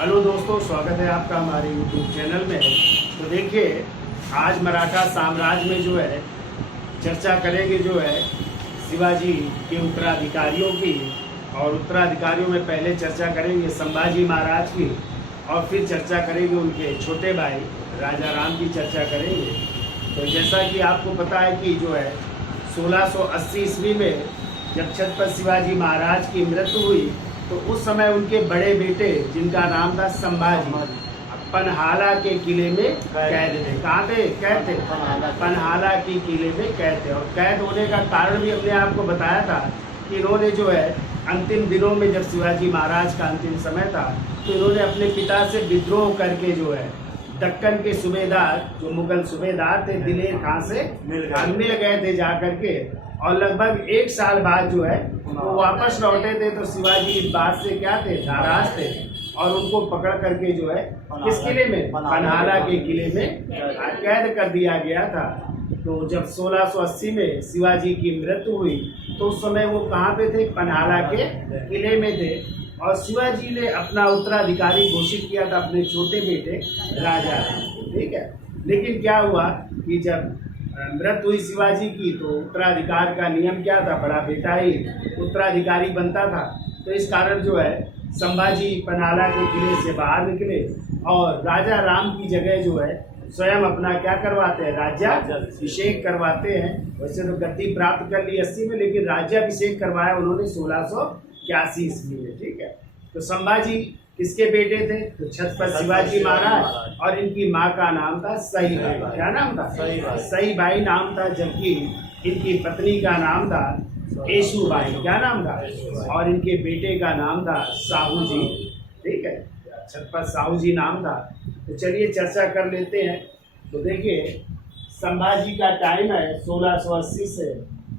Hello दोस्तों, स्वागत है आपका हमारे यूट्यूब चैनल में। तो देखिए, आज मराठा साम्राज्य में जो है चर्चा करेंगे जो है शिवाजी के उत्तराधिकारियों की। और उत्तराधिकारियों में पहले चर्चा करेंगे संभाजी महाराज की, और फिर चर्चा करेंगे उनके छोटे भाई राजा राम की चर्चा करेंगे। तो जैसा कि आपको पता है कि जो है 1680 ईस्वी में जब छत्रपति शिवाजी महाराज की मृत्यु हुई तो उस समय उनके बड़े बेटे जिनका नाम था संभाजी पनहाला के किले में कैद थे। कहाँ थे? कैद थे। पनहाला की किले में कैद थे। और कैद होने का कारण भी हमने आपको बताया था कि इन्होंने जो है अंतिम दिनों में, जब शिवाजी महाराज का अंतिम समय था, तो इन्होंने अपने पिता से विद्रोह करके जो है दक्कन के सूबेदार, जो मुगल सूबेदार थे, दिलेर खां से मिल गए थे जा करके। और लगभग 1 साल बाद जो है वो वापस लौटे थे। तो शिवाजी इस बात से क्या थे? नाराज थे, और उनको पकड़ करके जो है किस किले में? पनहाला के किले में कैद कर दिया गया था। तो जब 1680 में शिवाजी की मृत्यु हुई तो उस समय वो कहाँ पे थे? पनहाला के किले में थे। और शिवाजी ने अपना उत्तराधिकारी घोषित किया था अपने छोटे बेटे राजा। ठीक है, लेकिन क्या हुआ कि जब मृत्यु हुई शिवाजी की तो उत्तराधिकार का नियम क्या था? बड़ा बेटा ही उत्तराधिकारी बनता था। तो इस कारण जो है संभाजी पनहाला के किले से बाहर निकले और राजा राम की जगह जो है स्वयं अपना क्या करवाते हैं? राज्याभिषेक करवाते हैं। वैसे तो गद्दी प्राप्त कर ली 80 में, लेकिन राज्याभिषेक करवाया उन्होंने 1681 ईस्वी में। ठीक है, तो संभाजी किसके बेटे थे? तो छत्रपति शिवाजी महाराज। और इनकी माँ का नाम था सई बाई। क्या नाम था? सई बाई नाम था। जबकि इनकी पत्नी का नाम था येसु बाई। क्या नाम था? और इनके बेटे का नाम था साहू जी। ठीक है, छत्रपति साहू जी नाम था। तो चलिए चर्चा कर लेते हैं। तो देखिए, संभाजी का टाइम है 1680 से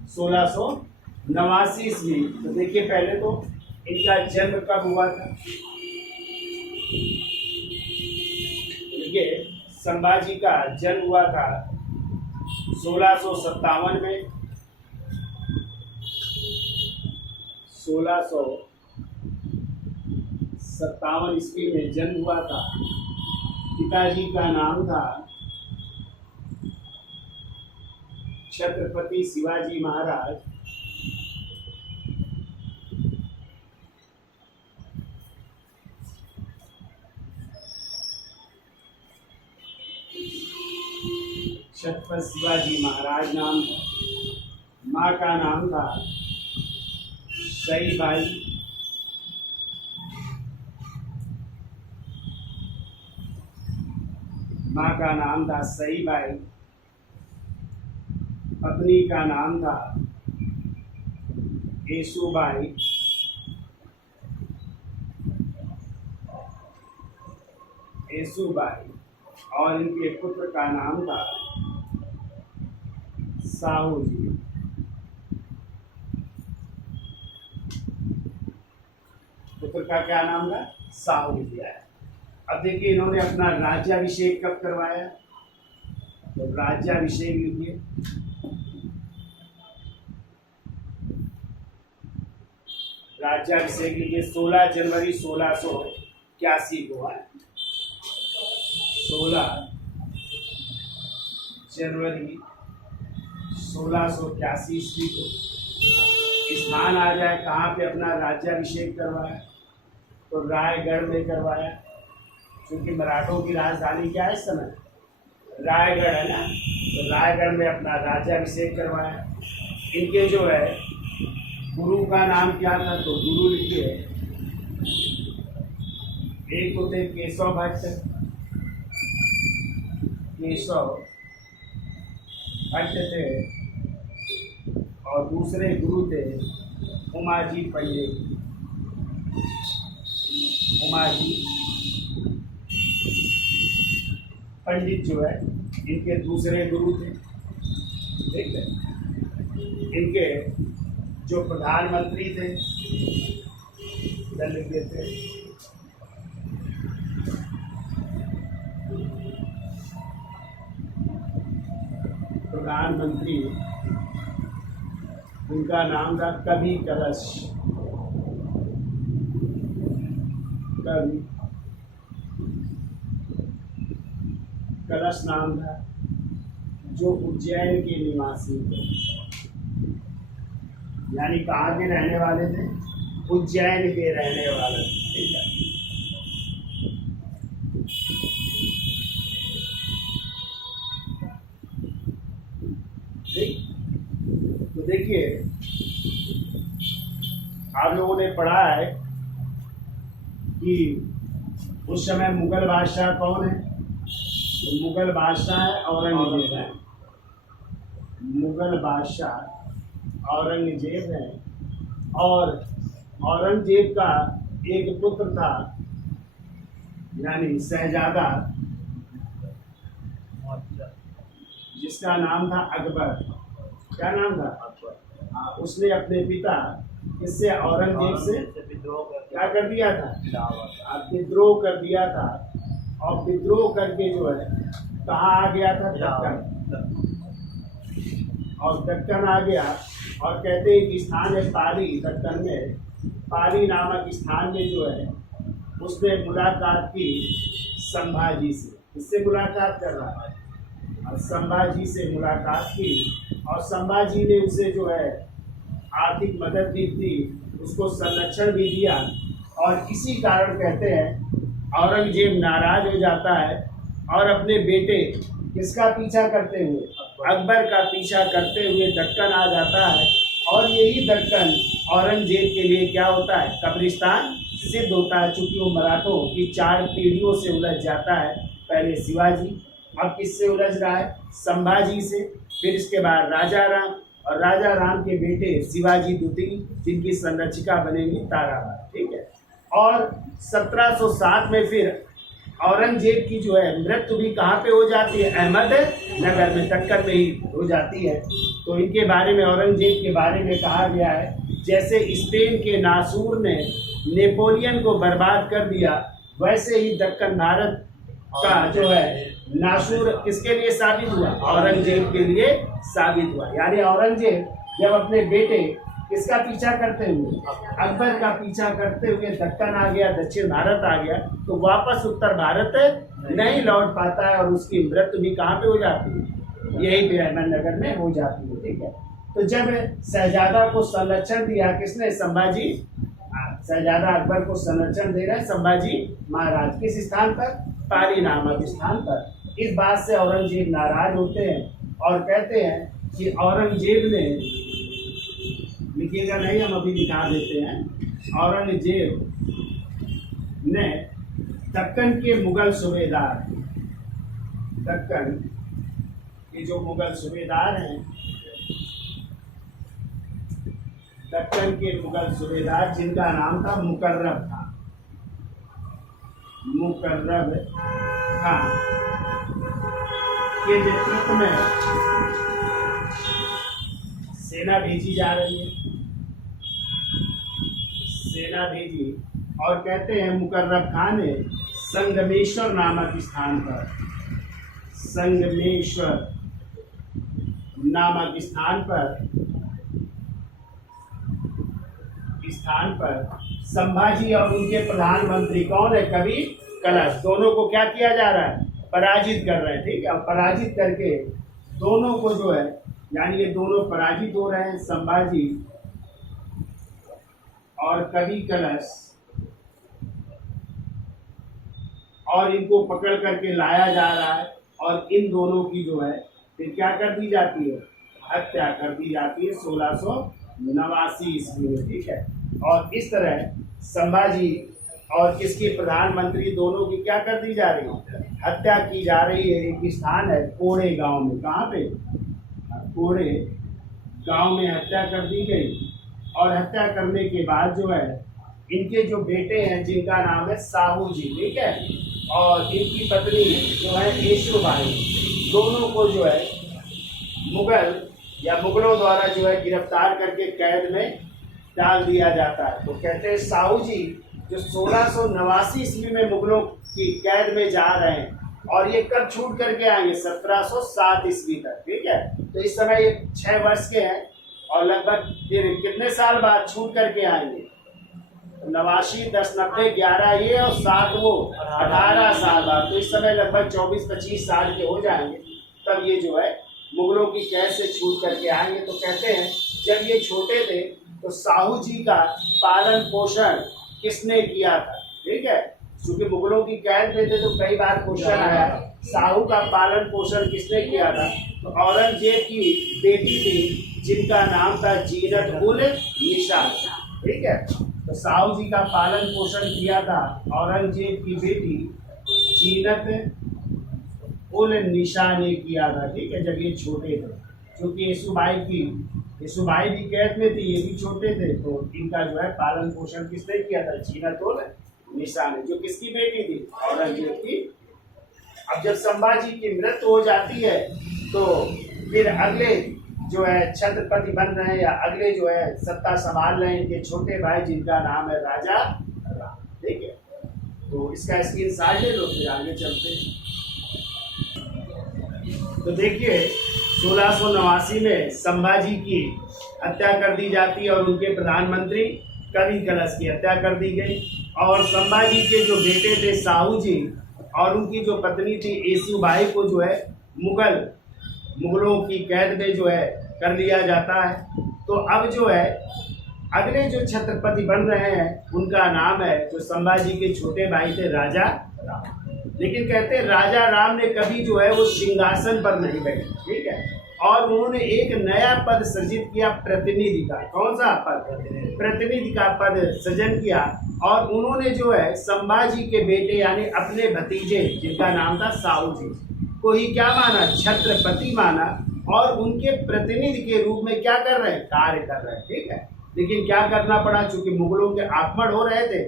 1689 ईस्वी। तो देखिए, पहले तो इनका जन्म कब हुआ था? देखिए, संभाजी का जन्म हुआ था 1657 में। 1657 ईस्वी में जन्म हुआ था। पिताजी का नाम था छत्रपति शिवाजी महाराज। छत्रपति शिवाजी महाराज नाम था। माँ का नाम था सई बाई। माँ का नाम था सई बाई। पत्नी का नाम था येसु बाई। Yesu by. और इनके पुत्र का नाम था साहू जी। पुत्र का क्या नाम था? साहू जी है। अब देखिए, इन्होंने अपना राज्याभिषेक कब करवाया? तो राज्याभिषेक लिखिए। राज्याभिषेक लिखिए 16 जनवरी 1681 को है। 16 जनवरी 1681 ईस्वी को स्थान आ जाए कहाँ पे अपना राज्याभिषेक करवाया? तो रायगढ़ में करवाया। क्योंकि मराठों की राजधानी क्या है इस समय? रायगढ़ है ना। तो रायगढ़ में अपना राज्याभिषेक करवाया। इनके जो है गुरु का नाम क्या था? तो गुरु लिखिए। एक तो थे केशव भट्ट। केशव भट्ट थे। और दूसरे गुरु थे उमाजी पंडित। उमाजी पंडित जो है इनके दूसरे गुरु थे। ठीक है, इनके जो प्रधानमंत्री थे लिख देते। प्रधानमंत्री, उनका नाम था कवि कलश। कवि कलश नाम था, जो उज्जैन के निवासी थे। यानी कहाँ के रहने वाले थे? उज्जैन के रहने वाले थे। ठीक है। ठीक, तो देखिए आप लोगों ने पढ़ा है कि उस समय मुगल बादशाह कौन है? तो मुगल बादशाह है औरंगजेब है। मुगल बादशाह औरंगजेब है, और औरंगजेब का एक पुत्र था, यानी शहजादा, जिसका नाम था अकबर। क्या नाम था? अकबर। हाँ, उसने अपने पिता इससे औरंगजेब से क्या कर दिया था? विद्रोह कर दिया था। और विद्रोह करके जो है कहाँ आ गया था? दक्कन। और दक्कन आ गया, और कहते हैं कि स्थान है पाली। दक्कन में पाली नामक स्थान में जो है उसने मुलाकात की संभाजी से। किससे मुलाकात कर रहा है? और संभाजी से मुलाकात की, और संभाजी ने उसे जो है आर्थिक मदद भी दी, उसको संरक्षण भी दिया। और इसी कारण कहते हैं औरंगजेब नाराज हो जाता है और अपने बेटे किसका पीछा करते हुए? अकबर का पीछा करते हुए दक्कन आ जाता है। और यही दक्कन औरंगजेब के लिए क्या होता है? कब्रिस्तान सिद्ध होता है, चूंकि वो मराठों की 4 पीढ़ियों से उलझ जाता है। पहले शिवाजी, अब किससे उलझ रहा है? संभाजी से। फिर इसके बाद राजा राम, और राजा राम के बेटे शिवाजी द्वितीय, जिनकी संरक्षिका बनेंगी ताराबाई। ठीक है। और 1707 में फिर औरंगजेब की जो है मृत्यु भी कहाँ पे हो जाती है? अहमदनगर में, दक्कन में ही हो जाती है। तो इनके बारे में, औरंगजेब के बारे में कहा गया है, जैसे स्पेन के नासूर ने नेपोलियन को बर्बाद कर दिया, वैसे ही दक्कन भारत का जो है नासूर किसके लिए साबित हुआ? औरंगजेब के लिए साबित हुआ। यानी औरंगजेब जब अपने बेटे किसका पीछा करते हुए? अकबर का पीछा करते हुए दक्कन आ गया, दक्षिण भारत आ गया, तो वापस उत्तर भारत नहीं लौट पाता है, और उसकी मृत्यु भी कहाँ पे हो जाती है? यही पे अहमदनगर में हो जाती है। ठीक है। तो जब शहजादा को संरक्षण दिया किसने? संभाजी। शहजादा अकबर को संरक्षण दे रहे संभाजी महाराज। किस स्थान पर? पाली नामक स्थान पर। इस बात से औरंगजेब नाराज होते हैं और कहते हैं कि औरंगजेब ने, लिखिएगा नहीं, हम अभी दिखा देते हैं, औरंगजेब ने दक्कन के मुगल सूबेदार, दक्कन के जो मुगल सूबेदार हैं, दक्कन के मुगल सूबेदार, जिनका नाम था मुकर्रब था, मुकर्रब खान के नेतृत्व में सेना भेजी जा रही है। सेना भेजी, और कहते हैं मुकर्रब खान ने संगमेश्वर नामक स्थान पर, संगमेश्वर नामक स्थान पर संभाजी और उनके प्रधानमंत्री कौन है? कवि कलश, दोनों को क्या किया जा रहा है? पराजित कर रहे हैं। ठीक है। पराजित करके दोनों को जो है, यानी ये दोनों पराजित हो रहे हैं, संभाजी और कवि कलश, और इनको पकड़ करके लाया जा रहा है, और इन दोनों की जो है फिर क्या कर दी जाती है? हत्या कर दी जाती है 1689 ईस्वी में। ठीक है। और इस तरह संभाजी और किसकी प्रधानमंत्री दोनों की क्या कर दी जा रही है? हत्या की जा रही है। एक स्थान है कोड़े गांव में। कहाँ पे? कोड़े गांव में हत्या कर दी गई। और हत्या करने के बाद जो है इनके जो बेटे हैं, जिनका नाम है साहू जी, ठीक है, और इनकी पत्नी जो है येसुबाई, दोनों को जो है मुगल या मुगलों द्वारा जो है गिरफ्तार करके कैद में डाल दिया जाता है। तो कहते हैं साहू जी जो 1689 ईस्वी में मुगलों की कैद में जा रहे हैं, और ये कब छूट करके आएंगे? 1707 ईस्वी तक। ठीक है। तो इस समय ये 6 वर्ष के हैं, और लगभग फिर कितने साल बाद छूट करके आएंगे? 89, 10, 90, 11 ये और 7 वो 18 साल बाद, तो इस समय लगभग 24-25 साल के हो जाएंगे, तब ये जो है मुगलों की कैद से छूट करके आएंगे। तो कहते हैं जब ये छोटे थे तो साहू जी का पालन पोषण किसने किया था, ठीक है, क्योंकि मुगलों की कैद में थे तो कई बार क्वेश्चन आया साहू का पालन पोषण किसने किया था। तो औरंगजेब की बेटी थी जिनका नाम था जीनत उल निशा, ठीक है। तो साहू जी का पालन पोषण किया था औरंगजेब की बेटी जीनत उल निशा ने किया था, ठीक है, जब ये छोटे थे। क्योंकि येसुबाई भी कैद में थी, ये भी छोटे थे, तो इनका जो है पालन पोषण किसने किया था, जीनत उल निशा ने, जो किसकी बेटी थी, औरंगजेब की। अब जब संभाजी की मृत्यु हो जाती है तो फिर अगले जो है छत्रपति बन रहे हैं या अगले जो है सत्ता संभाल रहे हैं इनके छोटे भाई जिनका नाम है राजा राम, ठीक है। तो इसका स्क्रीनशॉट ले लो, फिर आगे चलते हैं। तो देखिए 1689 में संभाजी की हत्या कर दी जाती है और उनके प्रधानमंत्री कवि कलश की हत्या कर दी गई। और संभाजी के जो बेटे थे साहू जी और उनकी जो पत्नी थी येसुबाई को जो है मुगलों की कैद में जो है कर लिया जाता है। तो अब जो है अगले जो छत्रपति बन रहे हैं उनका नाम है, जो संभाजी के छोटे भाई थे, राजा राम। लेकिन कहते हैं राजा राम ने कभी जो है वो सिंहासन पर नहीं बैठे, ठीक है, और उन्होंने एक नया पद सृजित किया, प्रतिनिधि का। कौन सा पद? प्रतिनिधि का पद सृजन किया। और उन्होंने जो है संभाजी के बेटे यानी अपने भतीजे जिनका नाम था साहू जी को ही क्या माना, छत्रपति माना, और उनके प्रतिनिधि के रूप में क्या कर रहे हैं, कार्य कर रहे हैं, ठीक है। लेकिन क्या करना पड़ा, चूंकि मुगलों के आक्रमण हो रहे थे,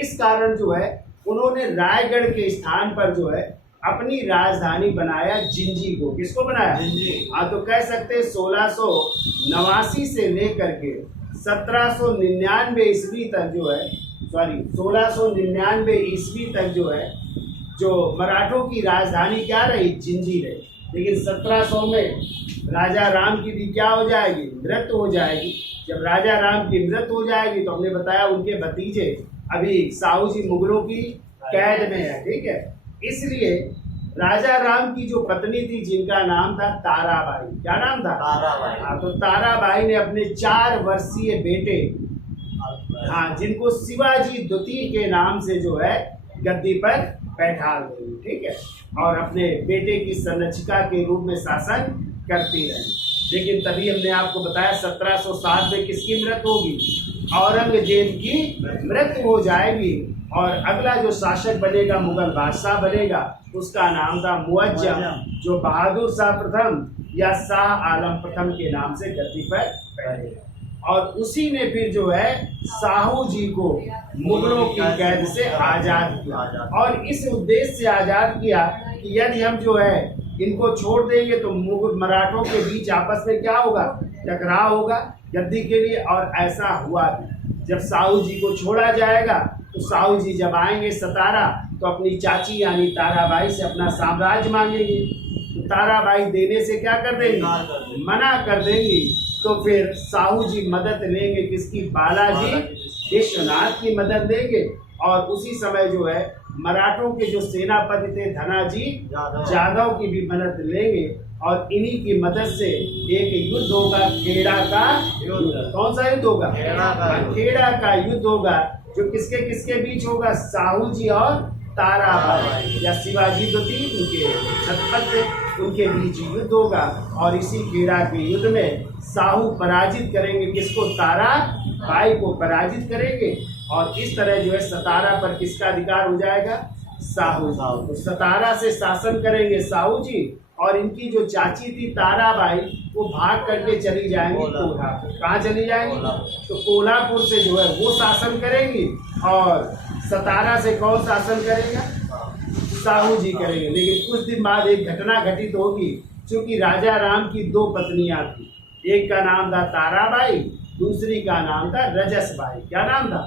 इस कारण जो है उन्होंने रायगढ़ के स्थान पर जो है अपनी राजधानी बनाया जिंजी को। किसको बनाया? जिंजी। हाँ, तो कह सकते हैं 1689 से लेकर के 1799 ईस्वी तक जो है 1699 ईस्वी तक जो है जो मराठों की राजधानी क्या रही, जिंजी रही। लेकिन 1700 में राजा राम की भी क्या हो जाएगी, मृत्यु हो जाएगी। जब राजा राम की मृत्यु हो जाएगी तो हमने बताया उनके भतीजे अभी साहू जी मुगलों की कैद में है, ठीक है। इसलिए राजा राम की जो पत्नी थी जिनका नाम था ताराबाई, क्या नाम था, ताराबाई। हाँ, तो ताराबाई ने अपने 4 वर्षीय बेटे, हाँ, जिनको शिवाजी द्वितीय के नाम से जो है गद्दी पर बैठा गई, ठीक है, और अपने बेटे की संरक्षिका के रूप में शासन करती रही। लेकिन तभी हमने आपको बताया 1707 में किसकी मृत्यु होगी, औरंगजेब की मृत्यु हो जाएगी। और अगला जो शासक बनेगा, मुगल बादशाह बनेगा, उसका नाम था मुअज्जम, जो बहादुर शाह प्रथम या शाह आलम प्रथम के नाम से गद्दी पर बैठेगा। और उसी ने फिर जो है साहू जी को मुगलों की कैद से आजाद किया। और इस उद्देश्य से आजाद किया कि यदि हम जो है इनको छोड़ देंगे तो मराठों के बीच आपस में क्या होगा, टकराव होगा गद्दी के लिए। और ऐसा हुआ भी, जब साहू जी को छोड़ा जाएगा तो साहू जी जब आएंगे सतारा तो अपनी चाची यानी ताराबाई से अपना साम्राज्य मांगेंगे। तो ताराबाई देने से क्या कर देंगी, मना कर देंगी। तो फिर साहू जी मदद लेंगे किसकी, बालाजी विश्वनाथ की मदद लेंगे। और उसी समय जो है मराठों के जो सेनापति थे धनाजी जाधव की भी मदद लेंगे। और इन्हीं की मदद से एक युद्ध होगा, खेड़ा का युद्ध। कौन सा युद्ध होगा, खेड़ा का युद्ध होगा, जो किसके किसके बीच होगा, साहू जी और ताराबाई या शिवाजी द्वितीय उनके छत्रपति, उनके बीच युद्ध होगा। और इसी खेड़ा के युद्ध में साहू पराजित करेंगे किसको, ताराबाई को पराजित करेंगे। और इस तरह जो है सतारा पर किसका अधिकार हो जाएगा, साहू। तो सतारा से शासन करेंगे साहू जी। और इनकी जो चाची थी ताराबाई वो भाग करके चली जाएंगी कोल्हापुर। कहाँ चली जाएंगी, तो कोल्हापुर से जो है वो शासन करेंगी। और सतारा से कौन शासन करेगा, साहू जी करेंगे। लेकिन कुछ दिन बाद एक घटना घटित होगी, क्योंकि राजा राम की 2 पत्नियां थी, एक का नाम था ताराबाई, दूसरी का नाम था रजसबाई। क्या नाम था,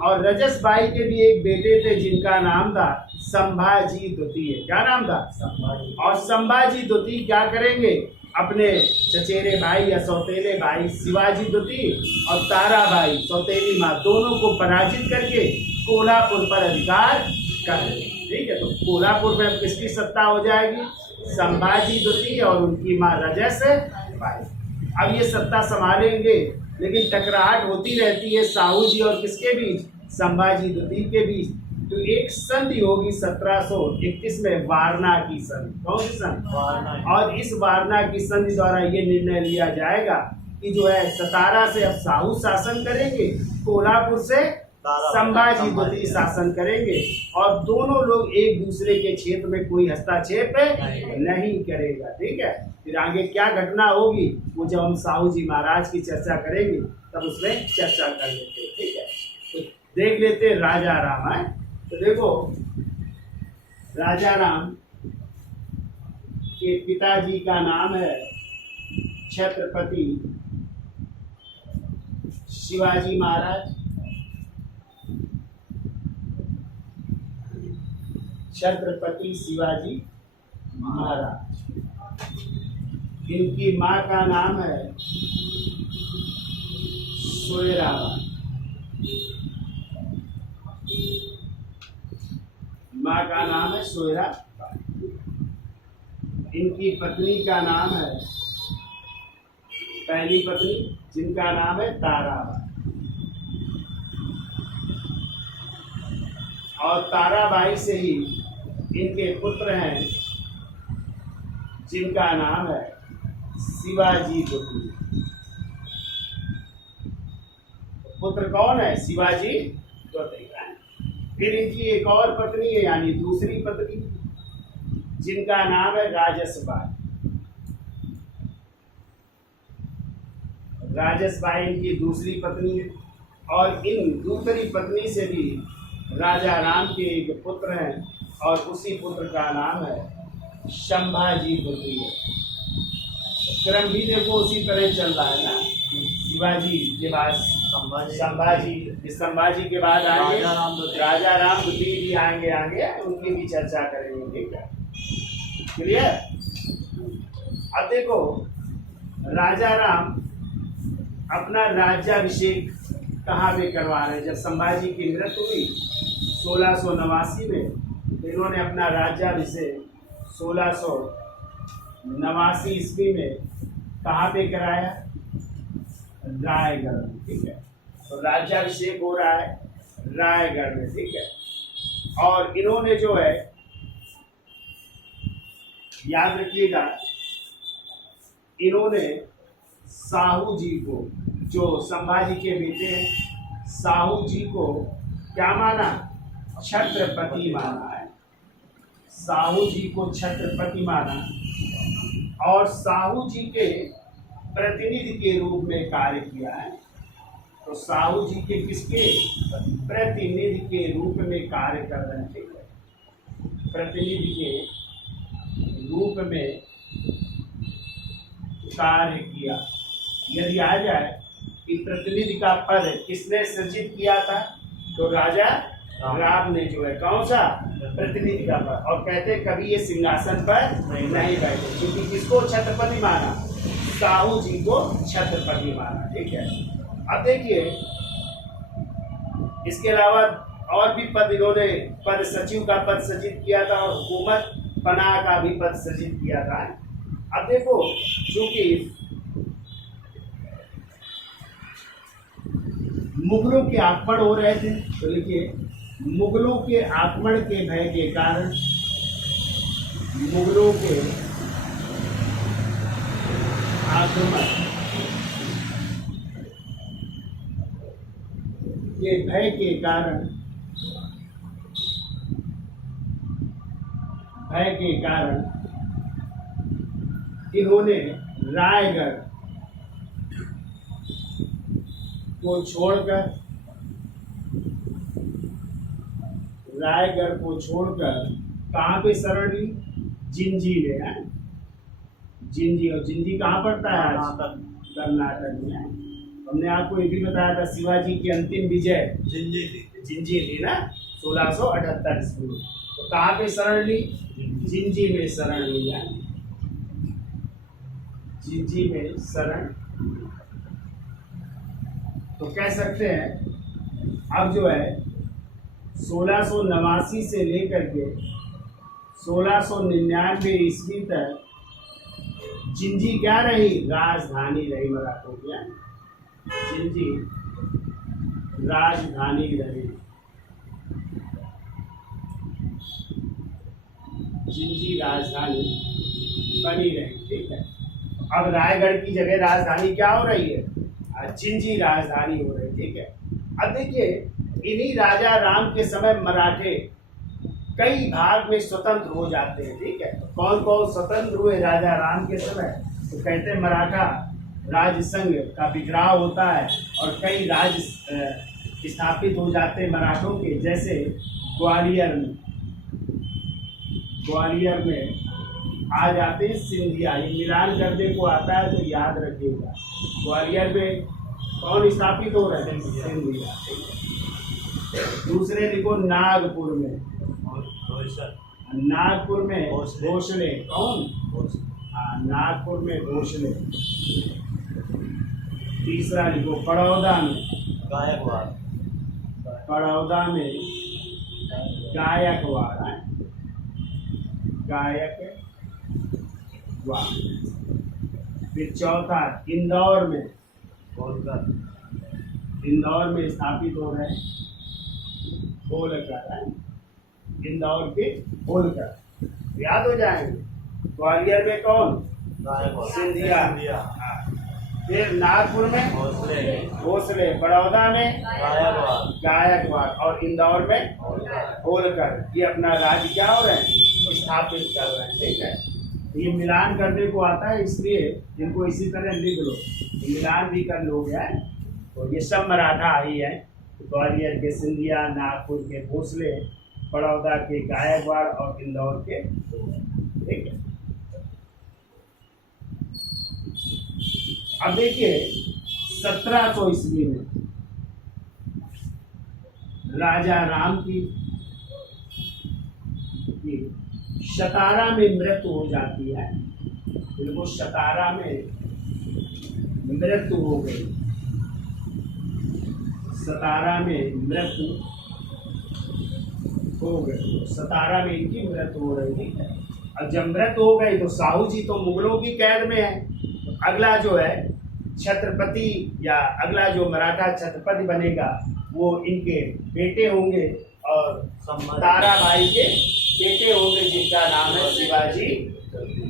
और रजसबाई के भी एक बेटे थे जिनका नाम था संभाजी द्वितीय। क्या नाम था, संभाजी। और संभाजी द्वितीय क्या करेंगे, अपने चचेरे भाई या सौतेले भाई शिवाजी द्वितीय और ताराबाई सौतेली माँ दोनों को पराजित करके कोल्हापुर पर अधिकार कर ले। ठीक है, तो कोल्हापुर में अब किसकी सत्ता हो जाएगी? संभाजी द्वितीय और उनकी माँ रजस बाई। अब ये सत्ता संभालेंगे, लेकिन टकराहट होती रहती है साहू जी और किसके बीच? संभाजी द्वितीय के बीच। तो एक संधि होगी 1731 में, वारणा की संधि। कौन सी संधि? और इस वारणा की संधि द्वारा ये निर्णय लिया जाएगा कि जो है सतारा से अब साहू शासन करेंगे, कोल्हापुर से संभाजी द्वितीय शासन करेंगे, और दोनों लोग एक दूसरे के क्षेत्र में कोई हस्तक्षेप नहीं करेगा। ठीक है, फिर आगे क्या घटना होगी वो जब हम साहू जी महाराज की चर्चा करेंगे तब उसमें चर्चा कर लेते हैं। ठीक है, तो देख लेते राजा राम है। तो देखो, राजा राम के पिताजी का नाम है छत्रपति शिवाजी महाराज। छत्रपति शिवाजी महाराज। इनकी माँ का नाम है सोयराबाई। माँ का नाम है सोयराबाई। इनकी पत्नी का नाम है, पहली पत्नी जिनका नाम है ताराबाई, और ताराबाई से ही इनके पुत्र हैं जिनका नाम है शिवाजी द्वितीय। पुत्र कौन है? शिवाजी द्वितीय। फिर इनकी एक और पत्नी है, यानी दूसरी पत्नी, जिनका नाम है राजसबाई। राजसबाई इनकी दूसरी पत्नी है, और इन दूसरी पत्नी से भी राजा राम के एक पुत्र हैं, और उसी पुत्र का नाम है संभाजी द्वितीय। क्रम भी देखो उसी तरह चल रहा है ना, शिवाजी के बाद संभाजी के बाद आएंगे राजा राम द्वितीय भी आएंगे, उनकी भी चर्चा करेंगे। ठीक है, क्लियर? अब देखो, राजा राम अपना राज्याभिषेक कहाँ पे करवा रहे हैं? जब संभाजी की मृत्यु हुई 1689 में, तो इन्होंने अपना राज्याभिषेक 1689 ईस्वी में कहाँ पे कराया? रायगढ़ में। ठीक है, तो राज्याभिषेक हो रहा है रायगढ़ में। ठीक है, और इन्होंने जो है, याद रखिएगा, इन्होंने साहू जी को, जो संभाजी के बेटे हैं, साहू जी को क्या माना? छत्रपति माना है। साहू जी को छत्रपति माना, और साहू जी के प्रतिनिधि के रूप में कार्य किया है। तो साहू जी के किसके? प्रतिनिधि के रूप में कार्य कर रहे हैं। ठीक है, प्रतिनिधि के रूप में कार्य किया। यदि आ जाए कि प्रतिनिधि का पद किसने सृजित किया था, तो राजा राम ने जो है कौन सा? प्रतिनिधि का पद। और कहते कभी ये सिंहासन पर नहीं बैठे, क्योंकि किसको छत्रपति माना? साहू जी को छत्रपति माना। ठीक है, अब देखिए, इसके अलावा और भी पद इन्होंने, पद सचिव का पद सृजित किया था, और हुकूमत पनाह का भी पद सृजित किया था। अब देखो, चूंकि मुगलों के आक्रमण हो रहे थे, तो देखिए, मुगलों के आक्रमण के भय के कारण, मुगलों के आक्रमण के भय के कारण, इन्होंने रायगढ़ को छोड़कर कहाँ पे शरण ली? जिंजी में है। जिंजी, और जिंजी कहाँ पड़ता है? आज कर्नाटक में है। हमने आपको ये भी बताया था, शिवाजी की अंतिम विजय जिंजी थी ना, 1678 ईस्वी में। तो कहाँ पे शरण ली? जिंजी में शरण ली है। जिंजी में शरण। तो कह सकते हैं अब जो है 1689 से लेकर के 1699 ईस्वी तक जिंजी क्या रही? राजधानी रही मराठों की। जिंजी राजधानी रही, जिंजी राजधानी बनी रही। ठीक है, अब रायगढ़ की जगह राजधानी क्या हो रही है? जिंजी राजधानी हो रही। ठीक है, अब देखिए इन्हीं राजा राम के समय मराठे कई भाग में स्वतंत्र हो जाते हैं। ठीक है, कौन कौन स्वतंत्र हुए राजा राम के समय? तो कहते हैं मराठा राज संघ का बिखराव होता है और कई राज्य स्थापित हो जाते हैं मराठों के। जैसे ग्वालियर में आ जाते हैं सिंधिया। ये मिलान करने को आता है तो याद रखिएगा। ग्वालियर में कौन स्थापित हो रहे हैं? सिंधिया। दूसरे लिखो नागपुर में, नागपुर में भोसले। कौन? नागपुर में भोसले। तीसरा लिखो बड़ौदा में गायकवाड़। बड़ौदा में गायकवाड़। फिर चौथा इंदौर में, इंदौर में स्थापित हो रहे हैं होलकर। इंदौर के होलकर याद हो जाएंगे। ग्वालियर में कौन? सिंधिया। फिर नागपुर में भोसले, बड़ौदा में गायकवाड़ और इंदौर में होलकर। ये अपना राज्य क्या हो रहे हैं? स्थापित कर रहे हैं। ठीक है, ये मिलान करने को आता है इसलिए इनको इसी तरह लिख लो, मिलान भी कर लोगे। तो ये सब मराठा ही है। ग्वालियर के सिंधिया, नागपुर के भोसले, बड़ौदा के गायकवाड़ और इंदौर के। ठीक है, अब देखिए 1700 ईस्वी में राजा राम की सतारा में मृत्यु हो जाती है। बिल्कुल सतारा में मृत्यु हो गई। सतारा में मृत्यु हो गई, सतारा में इनकी मृत्यु हो रही थी। अब जब मृत्यु हो गई तो साहू जी तो मुगलों की कैद में है। तो अगला जो है छत्रपति या अगला जो मराठा छत्रपति बनेगा वो इनके बेटे होंगे और ताराबाई के बेटे होंगे जिनका नाम है शिवाजी।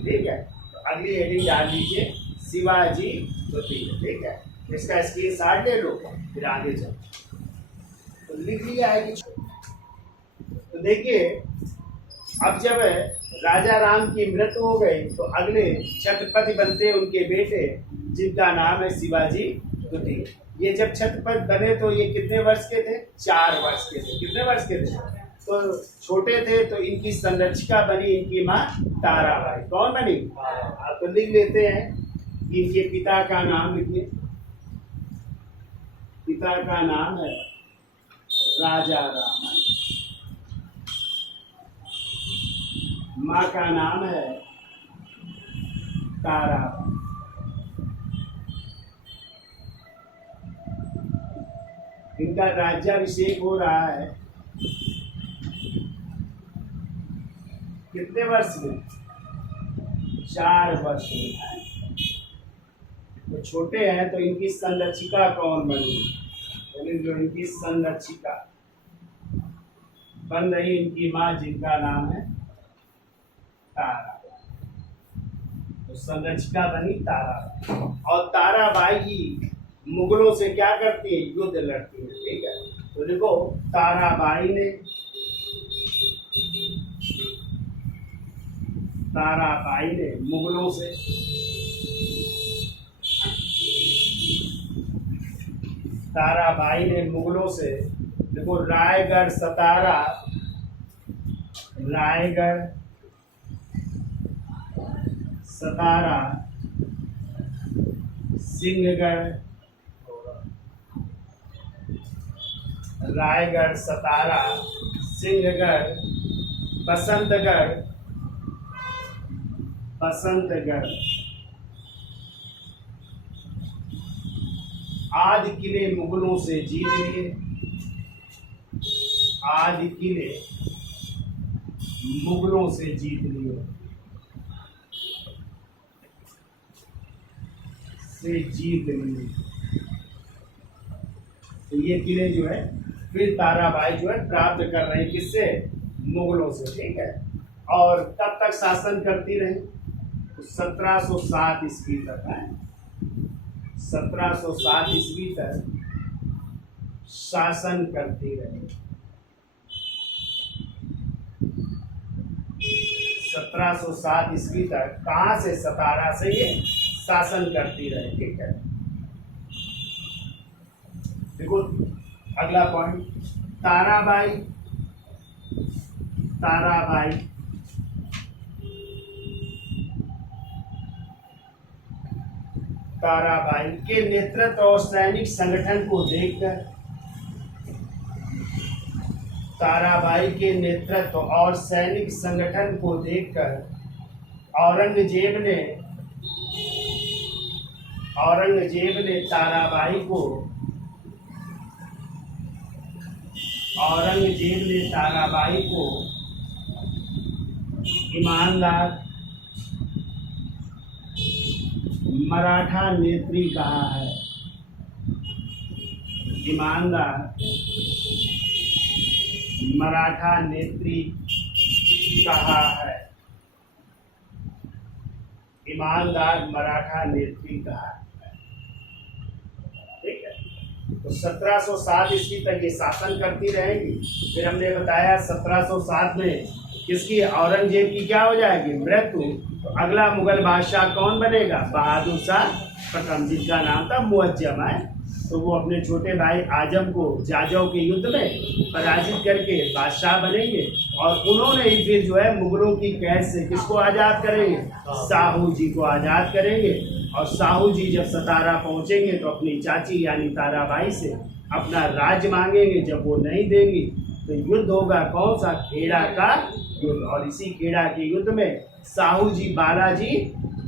ठीक है, तो अगली हेडिंग डाल लीजिए शिवाजी द्वितीय। ठीक है, इसका स्क्रीनशॉट ले लो फिर आगे चलो। तो लिख लिया है कि तो देखिए अब जब राजा राम की मृत्यु हो गई तो अगले छत्रपति बनते उनके बेटे जिनका नाम है शिवाजी द्वितीय। ये जब छत्रपति बने तो ये कितने वर्ष के थे? 4 वर्ष के थे। कितने वर्ष के थे? तो छोटे थे। तो इनकी संरक्षिका बनी इनकी माँ ताराबाई। कौन बनी? आप तो लिख लेते हैं। इनके पिता का नाम लिखिए। पिता का नाम है राजा राम, माँ का नाम है ताराबाई। इनका राज्याभिषेक हो रहा है कितने वर्ष में? 4 वर्ष में। तो छोटे हैं तो इनकी संरक्षिका कौन बनी? यानी जो इनकी संरक्षिका बन रही इनकी माँ जिनका नाम है तारा। तो संरक्षिका बनी तारा। और ताराबाई ही मुगलों से क्या करती है? युद्ध लड़ती है। ठीक है, तो देखो ताराबाई ने मुगलों से देखो रायगढ़, सतारा, सिंहगढ़, रायगढ़, सतारा, सिंहगढ़, बसंतगढ़, आदि किले मुगलों से जीत लिए, आदि किले मुगलों से जीत लिए, से जीत लिए। तो ये किले जो है फिर ताराबाई जो है प्राप्त कर रहे हैं, किससे? मुगलों से, ठीक है। और कब तक शासन करती रही? तो 1707 ईस्वी तक है, 1707 ईस्वी तक शासन करती रही। 1707 ईस्वी तक कहां से? सतारा से ये शासन करती रही, ठीक है। देखो अगला पॉइंट, ताराबाई, ताराबाई ताराबाई के नेतृत्व और सैनिक संगठन को देखकर, ताराबाई के नेतृत्व और सैनिक संगठन को देखकर औरंगजेब ने ताराबाई को, औरंगजेब ने ताराबाई को ईमानदार मराठा नेत्री कहा है, ईमानदार मराठा नेत्री कहा है, ईमानदार मराठा नेत्री कहा है, ठीक है। तो 1707 ईस्वी तक ये शासन करती रहेगी। फिर हमने बताया 1707 में किसकी? औरंगजेब की क्या हो जाएगी? मृत्यु। तो अगला मुगल बादशाह कौन बनेगा? बहादुर शाह प्रथम, जिनका नाम था मुअज्जम है। तो वो अपने छोटे भाई आजम को जाजौ के युद्ध में पराजित करके बादशाह बनेंगे, और उन्होंने ही फिर जो है मुगलों की कैद से किसको आज़ाद करेंगे? साहू जी को आज़ाद करेंगे। और साहू जी जब सतारा पहुंचेंगे तो अपनी चाची यानी ताराबाई से अपना राज्य मांगेंगे। जब वो नहीं देंगी तो युद्ध होगा, कौन सा? खेड़ा का युद्ध। और इसी खेड़ा के युद्ध में साहू जी बालाजी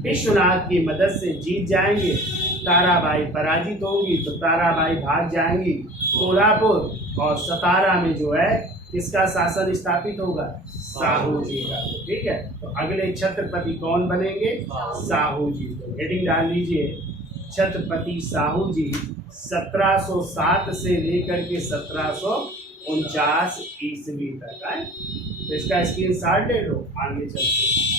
विश्वनाथ की मदद से जीत जाएंगे, ताराबाई पराजित होंगी। तो ताराबाई भाग जाएंगी कोल्हापुर, और सतारा में जो है किसका शासन स्थापित होगा? साहू जी का, ठीक है। तो अगले छत्रपति कौन बनेंगे? साहू जी। तो हेडिंग डाल लीजिए, छत्रपति साहू जी 1707 से लेकर के 1749 ईस्वी तक है। तो इसका स्क्रीनशॉट ले लो, आगे चलते हैं।